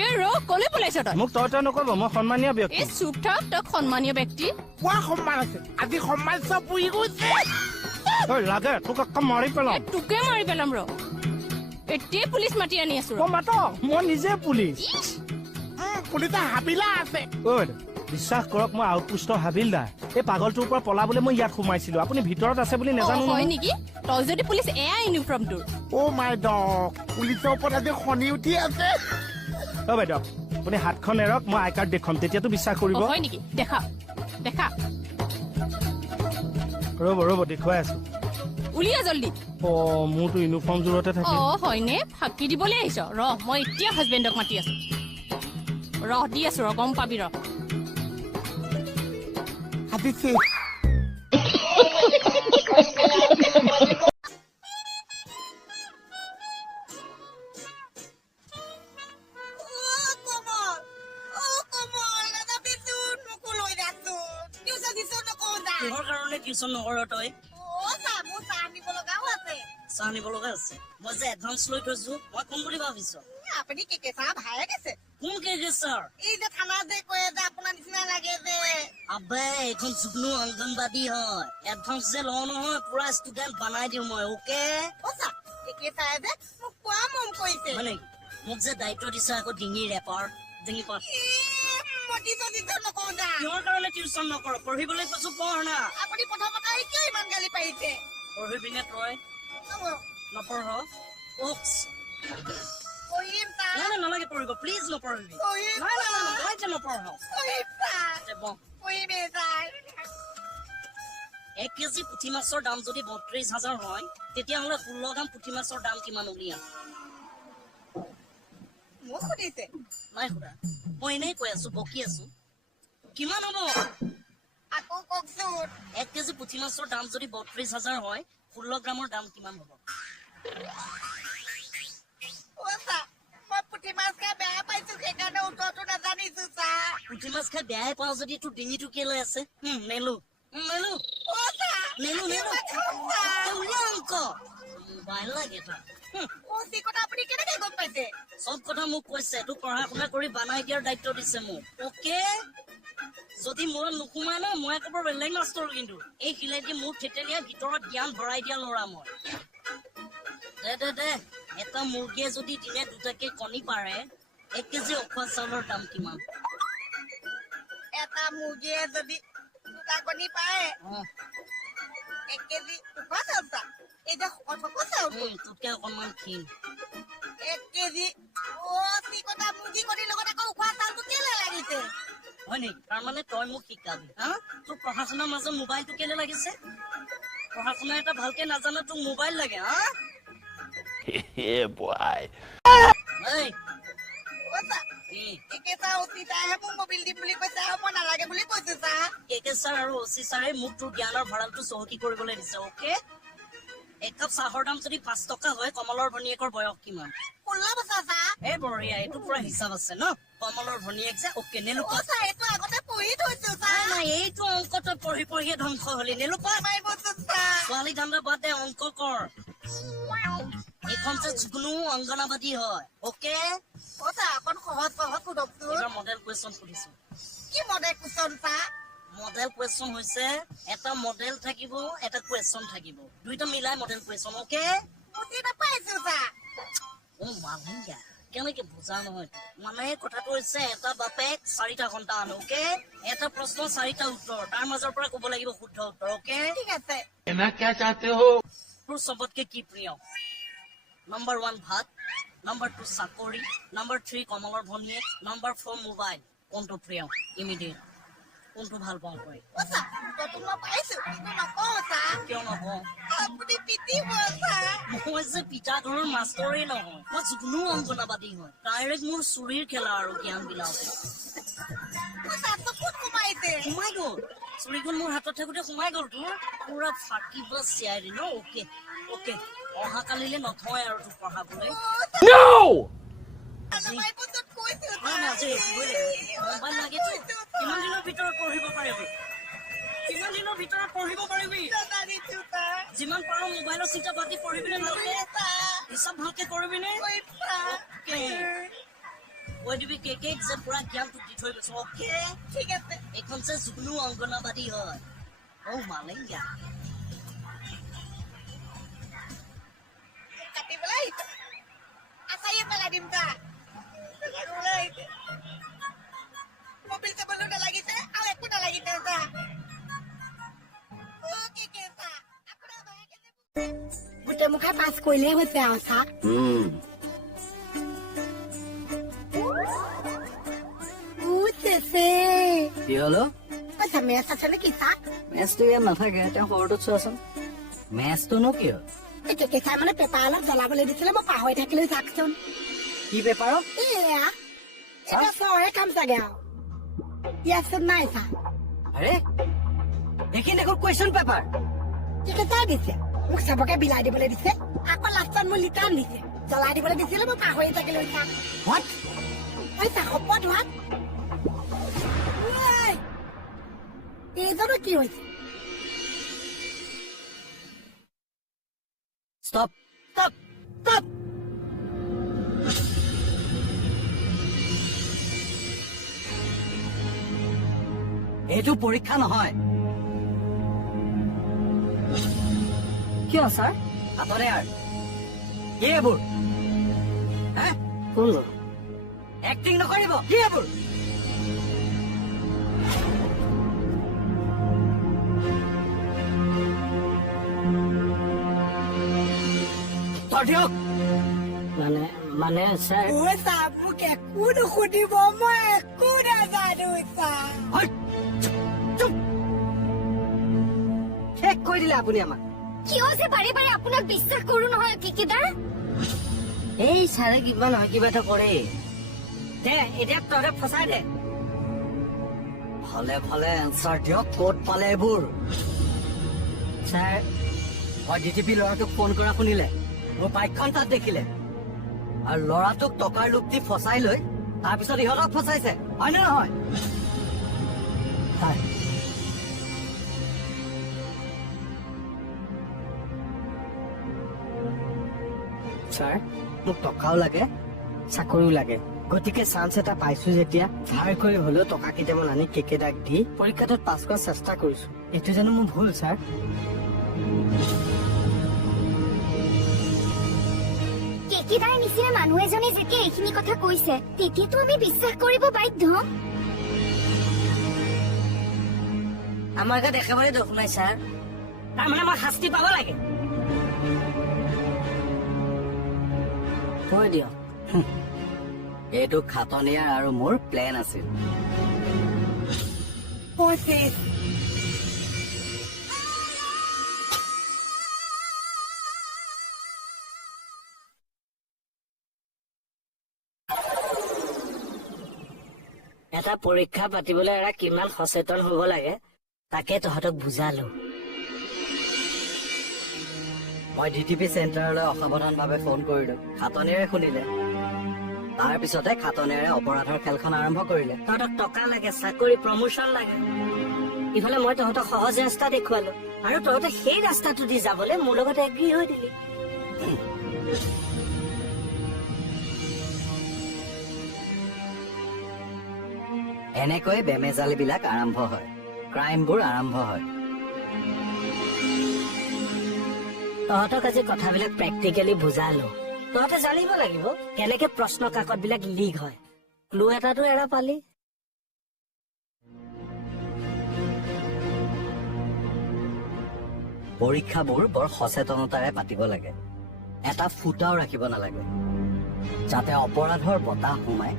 এ ৰ কলে পলাইছ তই মোক তই নকব মই সন্মানীয় ব্যক্তি এই চুপ থাক তই সন্মানীয় ব্যক্তি কোৱা সন্মান আছে আজি সন্মান চব পুৰি গৈছে তই লাগে তোক মাৰি পেলাম তোকে মাৰি পেলাম ৰ এতিয়া পুলিচ মাতি আনি আছো মই মাত মই নিজে পুলিচ পুলিচে হাবিলা আছে বিশ্বাস কৰক মই আউটপোষ্ট হাবিলদাৰ এই পাগলটোৰ পৰা পলাবলৈ মই ইয়াত সোমাইছিলো আপুনি ভিতৰত আছে বুলি নাজানো হয় নেকি তই যদি পুলিচ এয়া ইউনিফৰ্ম তোৰ অ' মাই ডগ পুলিচৰ ওপৰত আজি শনি উঠি আছে অ বাইদেউ আপুনি হাতখন এৰক মই আই কাৰ্ড দেখুৱাম তেতিয়াতো বিশ্বাস কৰিব হয় নেকি দেখা দেখা ৰ'ব দেখুৱাই আছো উলিয়া জলদি অ মোৰতো ইউনিফৰ্ম জোৰতে থাকে হয়নে ফাঁকি দিবলৈ আহিছ ৰ মই এতিয়া হাজবেণ্ডক মাতি আছো দি আছো গম পাবি হাতিছে টিউচন নকৰ তই চাহ নিব লগা আছে মই যে এডভান্স লৈ থৈছো মই কোন বুলি ভাবিছ আপুনি কেকে চাহ ভায়ে গেছে কোন কেকে ছাৰ এই যে থানা যে কয় যে আপোনাৰ নিচিনা লাগে যে আবে এইখন যুগ্ম অংগনবাদী হয় এডভান্স যে লওঁ নহয় পুৰা ষ্টুডেণ্ট বনাই দিওঁ মই অকে কেকে চাহে যে মোক কোৱা মন কৰিছে মানে মোক যে দায়িত্ব দিছে আকৌ ডিঙি ৰেপাৰ ডিঙি পাত কিহৰ কাৰণে টিউচন নকৰ পঢ়িবলৈ কৈছো পঢ় না আপুনি প্ৰথমতে কিয় ইমান গালি পাৰিছে পঢ়িবিনে তই নপঢ় নালাগে পঢ়িব প্লিজ নপঢ়িবি নপঢ় 1 কেজি পুঠি মাছৰ দাম যদি 32,000 হয় তেতিয়াহ'লে 16 গ্ৰাম পুঠি মাছৰ দাম কিমান উলিয়া মোক সুধিছে নাই সুধা মই এনেই কৈ আছো বকি আছো কিমান হ'ব আকৌ কওকচোন 1 কেজি পুঠি মাছৰ দাম যদি 32,000 হয় 16 গ্ৰামৰ দাম কিমান হ'ব মই পুঠি মাছ খাই বেয়া পাইছো সেইকাৰণে উত্তৰটো নাজানিছো পুঠি মাছ খাই বেয়াই পাওঁ যদি তোৰ ডিঙিটো কেলৈ আছে নেলো অংক মোবাইল লাগে চব কথা মোক কৈছে তোক পঢ়া শুনা কৰি বনাই দিয়াৰ দায়িত্ব দিছে মোক অকে যদি মূৰত নোসোমাই ন মই একেবাৰে বেলেগ মাষ্টৰ কিন্তু এই শিলেদি মোৰ থেতেলীয়া ভিতৰত জ্ঞান ভৰাই দিয়া ল'ৰা মই দে এটা মুৰ্গীয়ে যদি দিনে দুটাকে কণী পাৰে 1 কেজি অখোৱা চাউলৰ দাম কিমান এটা মুৰ্গীয়ে যদি দুটা কণী পাৰে 1 কেজি উখোৱা চাউল এই যে তোতকে অকণমান ক্ষীণ 1 কেজি কথা মুৰ্গী কণীৰ লগত আকৌ উখোৱা চাউলটো কেলে লাগিছে হয় নেকি তাৰমানে তই মোক শিকাবি তোৰ পঢ়া শুনাৰ মাজত মোবাইলটো কেলে লাগিছে পঢ়া শুনা এটা ভালকে নাজানো তোক মোবাইল লাগে মোক তোৰ জ্ঞানৰ ভঁৰালটো চহকী কৰিবলৈ দিছে অকে একাপ চাহৰ দাম যদি 5 টকা হয় কমলৰ ভনীয়েকৰ বয়স কিমান 16 বছৰ এই বঢ়িয়া এইটো পুৰা হিচাপ আছে ন কমলৰ ভনীয়েক যে অকে নেলো এইটো অংক তই পঢ়িয়ে ধ্বংস হলি নেলো ছোৱালী ধান্দা বাদ দে অংক কৰ এইখন যে যিকোনো অংগনাবাদী হয় অকে মডেল কুৱেশ্যন সুধিছো কি মডেল কুৱেশ্যন মডেল কুৱেশ্যন হৈছে এটা মডেল থাকিব এটা কুৱেশ্যন থাকিব দুইটা মিলাই মডেল কুৱেশ্যন অকে কেনেকে বুজা নহয় মানে কথাটো হৈছে এটা বাপেক 4টা ঘণ্টা আনো অকে এটা প্ৰশ্ন 4টা উত্তৰ তাৰ মাজৰ পৰা ক'ব লাগিব শুদ্ধ উত্তৰ অকে তোৰ চবতকে কি প্ৰিয় নম্বৰ 1 ভাত নম্বৰ 2 চাকৰি নম্বৰ 3 কমলৰ ভনীয়েক নম্বৰ 4 মোবাইল কোনটো প্ৰিয় ইমিডিয়েট কোনটো ভাল পাওঁ তই কিয় নকওঁ মই যে পিতা ঘৰৰ মাষ্টৰেই নহয় মই যিকোনো অংগনাবাদী হয় ডাইৰেক্ট মোৰ চুৰিৰ খেলা আৰু জ্ঞান বিলাওতে সোমাই গ'ল চুৰিখন মোৰ হাতত থাকোতে সোমাই গ'ল তোৰ পুৰা ফাকিব চিয়াই দিন অকে অকে অহাকালিলে নথয় আৰু তোক পঢ়াবলৈ মোবাইল লাগেতো কিমান দিনৰ ভিতৰত পঢ়িব পাৰিবি যিমান পাৰো মোবাইলৰ চিটা পাতি পঢ়িবিনে ভালকে হিচাপ ভালকে কৰিবিনে কৈ দিবি কেকেক যে পুৰা জ্ঞানটো দি থৈ গৈছো অকে ঠিক আছে এইখন যে জুগনু অংগনাবাদী হয় মালেঙ্গা কাটিবলৈ আহিছে আচাৰিয়ে পেলাই দিম তা কাটিবলৈ আহিছে মবিল চাবলো নালাগিছে আৰু একো নালাগিছে তা কি কেছা আপোনাৰ বায়েকে গোটেই মুখাই পাছ কৰিলে হৈছে আৰু চা কি হলো আচ্ছা মেচ আছে নেকি চা মেচটো ইয়াত নাথাকে তেওঁ সৰুটোত চোৱাচোন মেচটোনো কিয় এতিয়া কেঁচা মানে পেপাৰ অলপ জ্বলাবলৈ দিছিলে মই পাহৰি থাকিলো চাকচোন কি পেপাৰত এয়া এটা চৰহে কাম চাগে আৰু ইয়াত নাই চা আৰে এইখিনি দেখোন কুৱেশ্যন পেপাৰ কি কেঁচা দিছে মোক চবকে বিলাই দিবলৈ দিছে আকৌ লাষ্টত মোৰ লিটাৰ দিছে জ্বলাই দিবলৈ দিছিলে মই পাহৰি থাকিলো চা হোৱাট চা শপত হোৱাত এইজনৰ কি হৈছে ষ্টপ ষ্টপ ষ্টপ এইটো পৰীক্ষা নহয় কিয় ছাৰ হাতৰে আৰ কি এইবোৰ কোন এক্টিং নকৰিব কি এইবোৰ দিয়ক মানে মানে ছাৰ মোক একো নুসুধিব মই একো নাজানো চা শেষ কৈ দিলে আপুনি আমাক কিয় যে বাৰে বাৰে আপোনাক বিশ্বাস কৰো নহয় কিকিদাৰ এই ছাৰে কিবা নহয় কিবা এটা কৰে দে এতিয়া তহঁতে ফচাই দে ভালে ভালে এনচাৰ দিয়ক ক'ত পালে এইবোৰ ছাৰ মই ডিটিপি ল'ৰাটোক ফোন কৰা শুনিলে মোৰ বাইকখন তাত দেখিলে আৰু ল'ৰাটোক টকাৰ লোভ দি ফচাই লৈ তাৰপিছত ইহঁতক ফচাইছে হয় নে নহয় ছাৰ মোক টকাও লাগে চাকৰিও লাগে গতিকে চান্স এটা পাইছো যেতিয়া ধাৰ কৰি হলেও টকা কেইটামান আনি কেকেদাক দি পৰীক্ষাটোত পাছ কৰাৰ চেষ্টা কৰিছো এইটো জানো মোৰ ভুল ছাৰ কেকিদাৰ নিচিনা মানুহ এজনে যেতিয়া এইখিনি কথা কৈছে তেতিয়াতো আমি বিশ্বাস কৰিব বাধ্য আমাৰ গাত একেবাৰে দুখ নাই ছাৰ তাৰমানে মই শাস্তি পাব লাগে কৈ দিয়ক এইটো খাটনিয়াৰ আৰু মোৰ প্লেন আছিল এটা পৰীক্ষা পাতিবলৈ এৰা কিমান সচেতন হব লাগে তাকে তহঁতক বুজালো মই ডিটিপি চেণ্টাৰলৈ অসাৱধানভাৱে ফোন কৰিলো খাটনিয়াৰে শুনিলে তাৰপিছতে খাটনিয়াৰে অপৰাধৰ খেলখন আৰম্ভ কৰিলে তহঁতক টকা লাগে চাকৰি প্ৰমোচন লাগে ইফালে মই তহঁতক সহজ ৰাস্তা দেখুৱালো আৰু তহঁতে সেই ৰাস্তাটো দি যাবলৈ মোৰ লগত এগ্ৰী হৈ দিলি এনেকৈ বেমেজালিবিলাক আৰম্ভ হয় ক্ৰাইমবোৰ আৰম্ভ হয় তহঁতক আজি কথাবিলাক প্ৰেক্টিকেলি বুজালো তহঁতে জানিব লাগিব কেনেকে প্ৰশ্ন কাকত বিলাক লিক হয় ক্লু এটাতো এৰা পালি পৰীক্ষাবোৰ বৰ সচেতনতাৰে পাতিব লাগে এটা ফুটাও ৰাখিব নালাগে যাতে অপৰাধৰ বতাহ সোমাই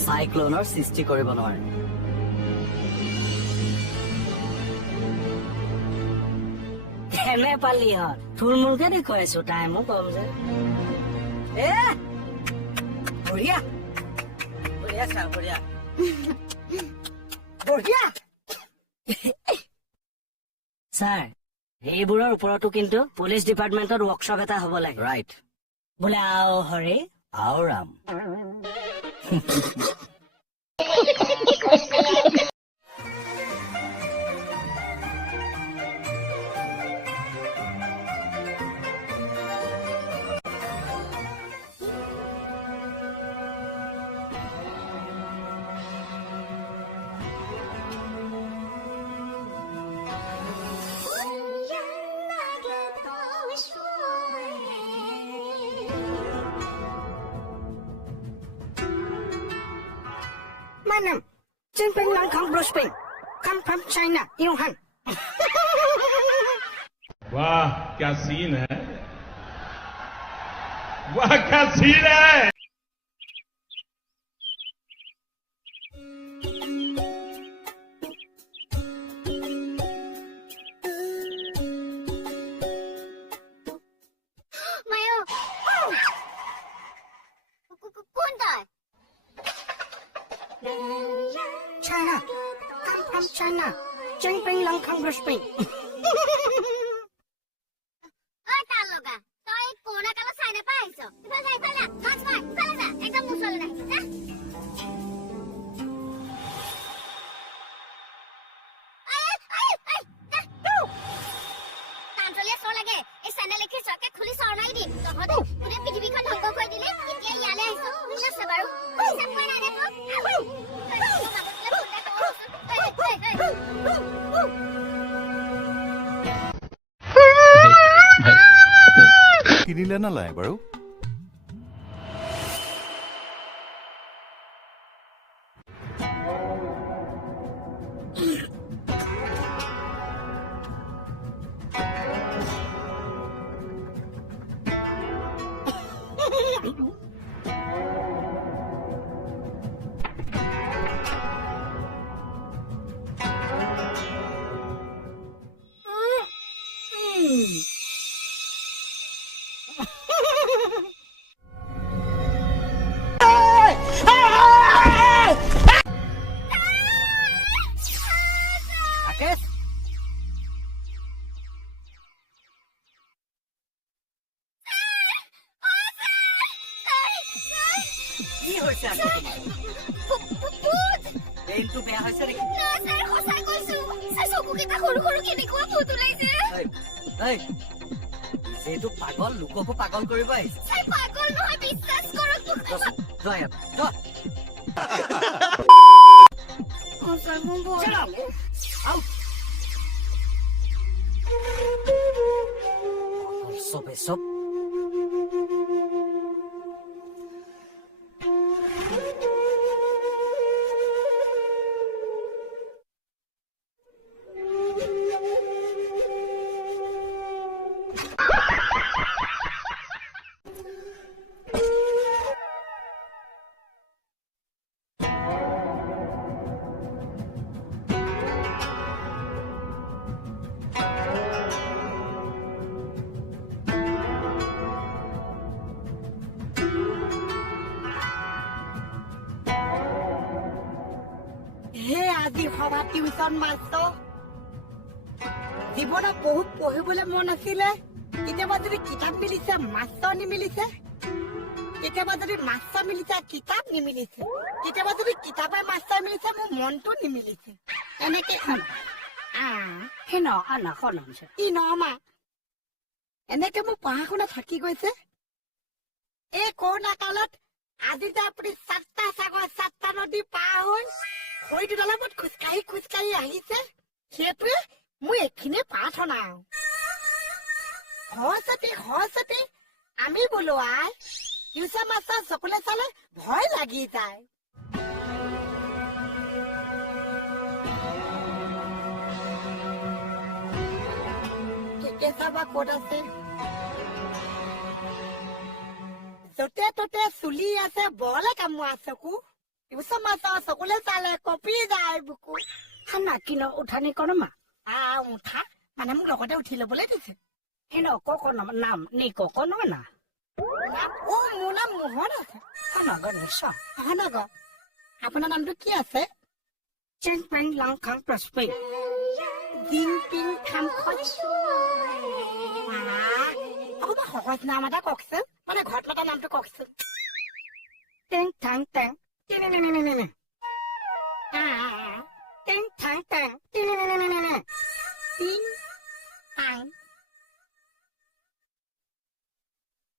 চাইক্লনৰ সৃষ্টি কৰিব নোৱাৰে কেনে পালি হত থুলমূলকে দেখুৱাইছো টাইমো কম যে বঢ়িয়া বঢ়িয়া ছাৰ বঢ়িয়া বঢ়িয়া ছাৰ এইবোৰৰ ওপৰতো কিন্তু পুলিচ ডিপাৰ্টমেণ্টত ৱৰ্কশ্বপ এটা হ'ব লাগে ৰাইট বোলে আও হৰে আও Ram my name. Jinping Lang Kong Bruce Ping. Come from China, Yuhan. वाह क्या सीन है वाह क्या सीन है মায়ো কোন তই China. Come from China. Jinping Lang Kong Bruce Ping. ঐ তাৰ লগা তই কৰোণা কালত চাই নাপাই আহিছ ইফালে মাছ মাৰ ইফালে যা একদম মুচলে নাই যা কাণ্ট্ৰলিয়া চৰ লাগে এই চেনেল লিখি চৰকে খুলি চৰ মাৰি দিম তহঁতে গোটেই পৃথিৱীখন ধ্বংস কৰি দিলে এতিয়া ইয়ালে আহিছ কোন আছে বাৰু হিচাপ কৰা নাই কিনিলে না লাই বাৰু Rakesh. কি হৈছে আকৌ তোমাৰ ব্ৰেইনটো বেয়া হৈছে নেকি এই যেটো পাগল লোককো পাগল কৰিব আহিছে চবে চব আজি সভা টিউচন মাষ্টৰ জীৱনত বহুত পঢ়িবলৈ মন আছিলে কেতিয়াবা যদি কিতাপ মিলিছে মাষ্টৰ নিমিলিছে কেতিয়াবা যদি মাষ্টৰ মিলিছে কিতাপ নিমিলিছে কেতিয়াবা যদি কিতাপে মাষ্টৰ মিলিছে মোৰ মনটো নিমিলিছে এনেকে এনেকে মোৰ পঢ়া শুনা থাকি গৈছে এই কৰোণা কালত আজি যে আপুনি 7টা সাগৰ 7টা নদী পাৰ হৈ খৰি দুডালত খোজকাঢ়ি আহিছে সেইটোৱে মোৰ এইখিনি প্ৰাৰ্থনা সৰস্বতী আমি বোলো আই টিউচন মাষ্টৰ চকুলে চালে ভয় লাগি যায় ঠিকে চাবা ক'ত আছে য'তে ত'তে চুলি আছে বলে কামোৱা চকু টিউচন মাষ্টৰ চকুলে চালে কঁপি যায় বুকু খানা কিনো উঠানি কৰণমা উঠা মানে মোক লগতে উঠি ল'বলৈ দিছে হেন নাম নি ককনো না মোৰ নাম মোহন আছে নগৰ নিশ্চয় নগৰ আপোনাৰ নামটো কি আছে Jinping Lang Kong Bruce Ping. Jinping খামখন অকণমান সহজ নাম এটা কওকচোন মানে ঘৰত মতা নামটো কওকচোন Ting tang tang. Ting tang tang. টিং টাং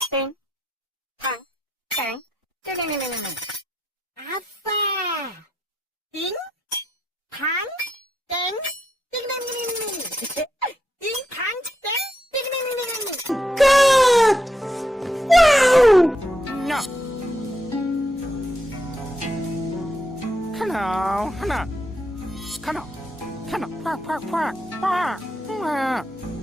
Ting tang tang. আচ্ছা টিং থাং টেং টিং টিং থাং টেং টিং No. Hello. Hello. Hello. Hello. Quack, quack, quack. Quack.